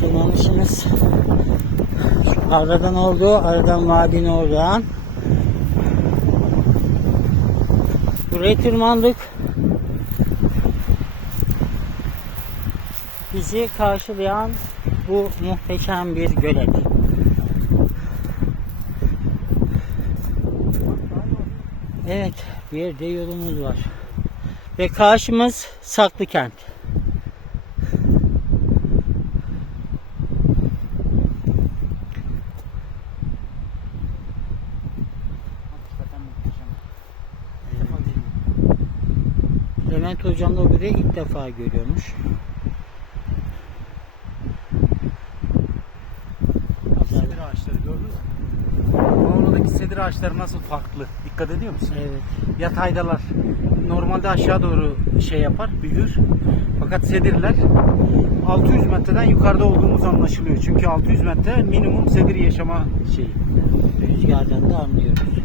Tırmanışımız şu aradan oldu. Aradan vadinin oradan. Buraya tırmandık. Bizi karşılayan bu muhteşem bir gölet. Evet, bir de yolumuz var. Ve karşımız Saklıkent. Hakikaten muhteşem. Levent hocam da burayı ilk defa görüyormuş. Sedir ağaçları gördünüz mü? Oradaki sedir ağaçları nasıl farklı? Dikkat ediyor musun? Evet. Yataydalar. Normalde aşağı doğru şey yapar, büyür. Fakat sedirler 600 metreden yukarıda olduğumuz anlaşılıyor. Çünkü 600 metre minimum sedir yaşama şeyi. Rüzgardan da anlıyoruz.